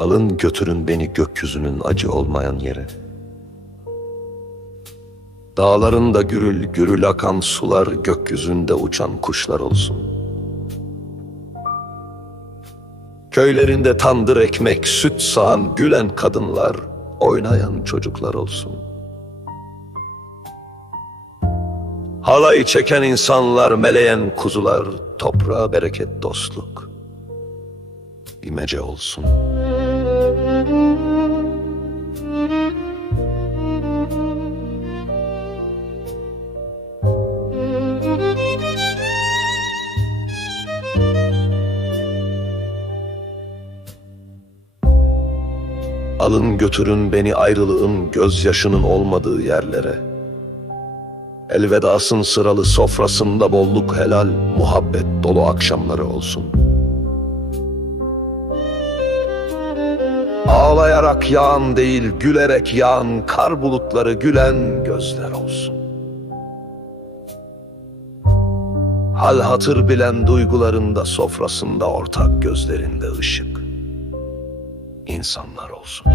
Alın götürün beni gökyüzünün acı olmayan yere. Dağlarında gürül gürül akan sular gökyüzünde uçan kuşlar olsun. Köylerinde tandır ekmek, süt sağan gülen kadınlar, oynayan çocuklar olsun. Halay çeken insanlar, meleyen kuzular, toprağa bereket dostluk. İmece olsun. Alın götürün beni ayrılığın gözyaşının olmadığı yerlere. Elvedasın sıralı sofrasında bolluk helal, muhabbet dolu akşamları olsun. Ağlayarak yağan değil, gülerek yağan kar bulutları gülen gözler olsun. Hal hatır bilen duygularında sofrasında ortak gözlerinde ışık. insanlar olsun.